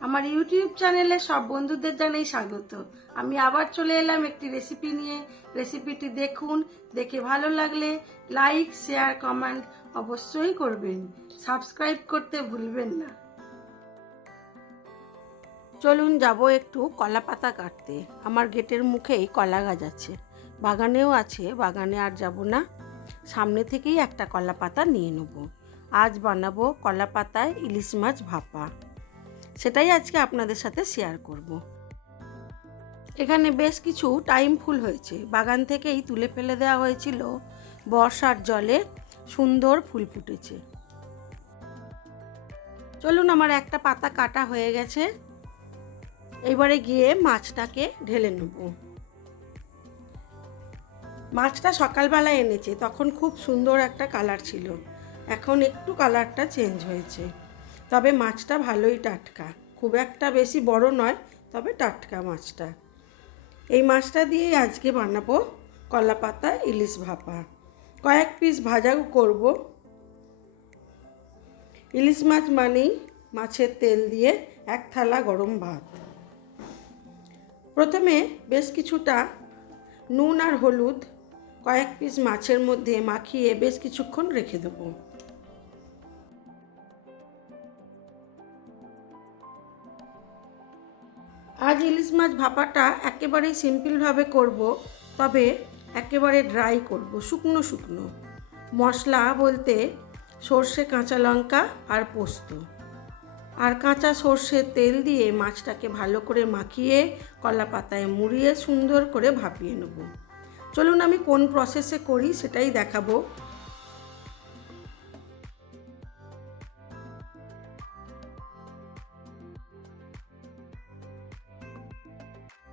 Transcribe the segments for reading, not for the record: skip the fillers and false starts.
আমার ইউটিউব চ্যানেলে সব বন্ধুদের জানাই স্বাগত। আমি আবার চলে এলাম একটি রেসিপি নিয়ে। রেসিপিটি দেখুন, দেখে ভালো লাগলে লাইক, শেয়ার, কমেন্ট অবশ্যই করবেন। সাবস্ক্রাইব করতে ভুলবেন না। চলুন যাব একটু কলা পাতা কাটতে। আমার গেটের মুখেই কলা গাছ আছে, বাগানেও আছে, বাগানে আর যাব না, সামনে থেকেই একটা কলা পাতা নিয়ে নেব। আজ বানাবো কলা পাতায় ইলিশ মাছ ভাপা, সেটাই আজকে আপনাদের সাথে শেয়ার করব। এখানে বেশ কিছু টাইম ফুল হয়েছে, বাগান থেকেই তুলে ফেলে দেওয়া হয়েছিল, বর্ষার জলে সুন্দর ফুল ফুটেছে। চলুন, আমার একটা পাতা কাটা হয়ে গেছে, এবারে গিয়ে মাছটাকে ঢেলে নেব। মাছটা সকালবেলা এনেছে, তখন খুব সুন্দর একটা কালার ছিল, এখন একটু কালারটা চেঞ্জ হয়েছে, তবে মাছটা ভালোই টাটকা, খুব একটা বেশি বড় নয়, তবে টাটকা মাছটা। এই মাছটা দিয়েই আজকে বানাবো কলা পাতা ইলিশ ভাপা। কয়েক পিস ভাজাও করব। ইলিশ মাছ মানেই মাছের তেল দিয়ে এক থালা গরম ভাত। প্রথমে বেশ কিছুটা নুন আর হলুদ কয়েক পিস মাছের মধ্যে মাখিয়ে বেশ কিছুক্ষণ রেখে দেবো। আজ ইলিশ মাছ ভাপাটা একেবারেই সিম্পলভাবে করব, তবে একেবারে ড্রাই করব, শুকনো শুকনো। মশলা বলতে সর্ষে, কাঁচা লঙ্কা আর পোস্ত, আর কাঁচা সর্ষের তেল দিয়ে মাছটাকে ভালো করে মাখিয়ে কলা পাতায় মুড়িয়ে সুন্দর করে ভাপিয়ে নেব। চলুন আমি কোন প্রসেসে করি সেটাই দেখাবো।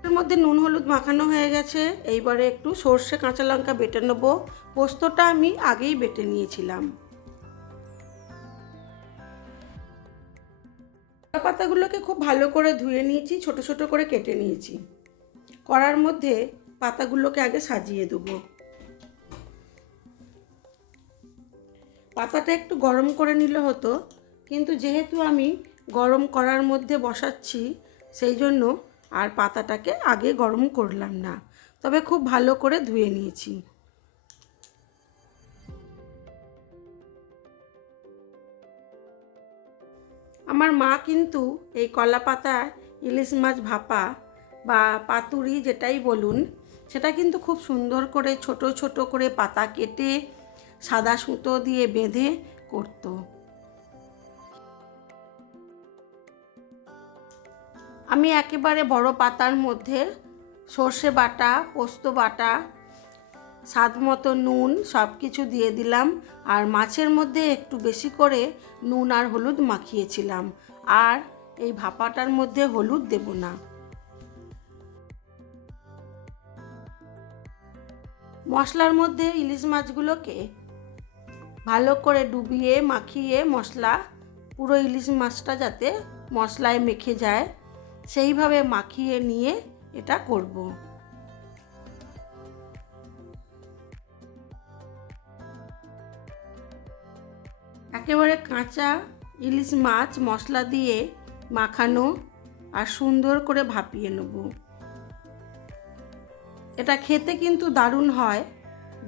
এর মধ্যে নুন হলুদ মাখানো হয়ে গেছে, এইবারে একটু সর্ষে, কাঁচা লঙ্কা বেটে নেব। পোস্তটা আমি আগেই বেটে নিয়েছিলাম। কলা পাতাগুলোকে খুব ভালো করে ধুয়ে নিয়েছি, ছোট ছোট করে কেটে নিয়েছি। কড়ার মধ্যে পাতাগুলোকে আগে সাজিয়ে দেবো। পাতাটা একটু গরম করে নিলে হতো, কিন্তু যেহেতু আমি গরম করার মধ্যে বসাচ্ছি, সেই জন্য আর পাতাটাকে আগে গরম করলাম না, তবে খুব ভালো করে ধুয়ে নিয়েছি। আমার মা কিন্তু এই কলা পাতা ইলিশ মাছ ভাপা বা পাতুরি যেটাই বলুন, সেটা কিন্তু খুব সুন্দর করে ছোট ছোট করে পাতা কেটে সাদা সুতো দিয়ে বেঁধে করতো। আমি একেবারে বড় পাতার মধ্যে সর্ষে বাটা, পোস্ত বাটা, স্বাদ মতো নুন সব কিছু দিয়ে দিলাম, আর মাছের মধ্যে একটু বেশি করে নুন আর হলুদ মাখিয়েছিলাম, আর এই ভাপাটার মধ্যে হলুদ দেব না। মশলার মধ্যে ইলিশ মাছগুলোকে ভালো করে ডুবিয়ে মাখিয়ে, মশলা পুরো ইলিশ মাছটা যাতে মশলায় মেখে যায় সেইভাবে মাখিয়ে নিয়ে এটা করব। একেবারে কাঁচা ইলিশ মাছ মশলা দিয়ে মাখানো আর সুন্দর করে ভাপিয়ে নেব। এটা খেতে কিন্তু দারুণ হয়।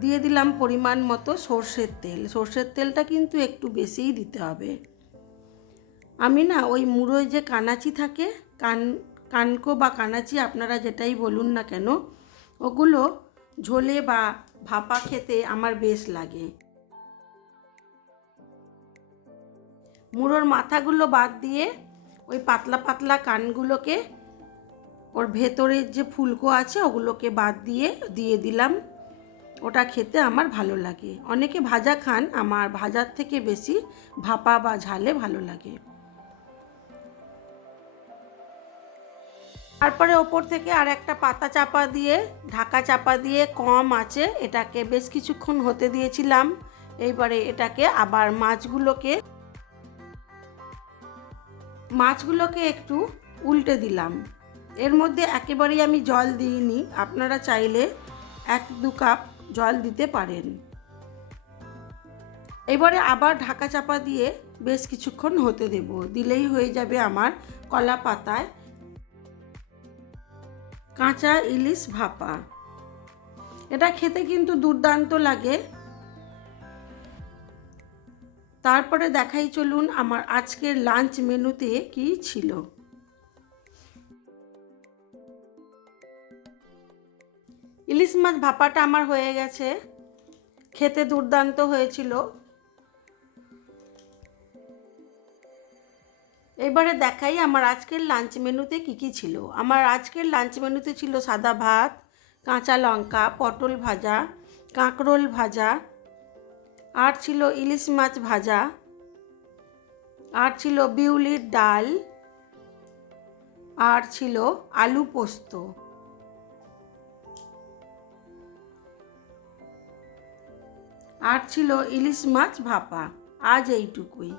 দিয়ে দিলাম পরিমাণ মতো সর্ষের তেল। সর্ষের তেলটা কিন্তু একটু বেশিই দিতে হবে। আমি না ওই মুড়োয় যে কানাচি থাকে, কানকো বা কানাচি আপনারা যেটাই বলুন না কেন, ওগুলো ঝোলে বা ভাপা খেতে আমার বেশ লাগে। মুড়োর মাথাগুলো বাদ দিয়ে ওই পাতলা পাতলা কানগুলোকে, ওর ভেতরের যে ফুলকো আছে ওগুলোকে বাদ দিয়ে দিয়ে দিলাম। ওটা খেতে আমার ভালো লাগে। অনেকে ভাজা খান, আমার ভাজার থেকে বেশি ভাপা বা ঝালে ভালো লাগে। তারপরে ওপর থেকে আর একটা পাতা চাপা দিয়ে, ঢাকা চাপা দিয়ে কম আঁচে এটাকে বেশ কিছুক্ষণ হতে দিয়েছিলাম। এইবারে এটাকে আবার মাছগুলোকে একটু উল্টে দিলাম। এর মধ্যে একেবারেই আমি জল দিইনি, আপনারা চাইলে 1-2 কাপ জল দিতে পারেন। এবারে আবার ঢাকা চাপা দিয়ে বেশ কিছুক্ষণ হতে দেব, দিলেই হয়ে যাবে আমার কলা পাতায় কাঁচা ইলিশ ভাপা। এটা খেতে কিন্তু দুর্দান্ত লাগে। তারপরে দেখাই চলুন আমার আজকের লাঞ্চ মেনুতে কি ছিল। ইলিশ মাছ ভাপাটা আমার হয়ে গেছে, খেতে দুর্দান্ত হয়েছিল। এবারে দেখাই আমার আজকের লাঞ্চ মেনুতে কি কি ছিল। আমার আজকের লাঞ্চ মেনুতে ছিল সাদা ভাত, কাঁচা লঙ্কা, পটল ভাজা, কাঁকরোল ভাজা, আর ছিল ইলিশ মাছ ভাজা, আর ছিল বিউলির ডাল, আর ছিল আলু পোস্ত। আর ছিল ইলিশ মাছ ভাপা। আজ এইটুকুই।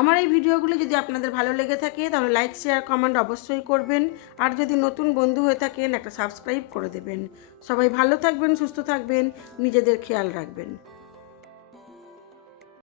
আমার এই ভিডিওগুলো যদি আপনাদের ভালো লেগে থাকে তাহলে লাইক, শেয়ার, কমেন্ট অবশ্যই করবেন। আর যদি নতুন বন্ধু হয়ে থাকেন একটা সাবস্ক্রাইব করে দেবেন। সবাই ভালো থাকবেন, সুস্থ থাকবেন, নিজেদের খেয়াল রাখবেন।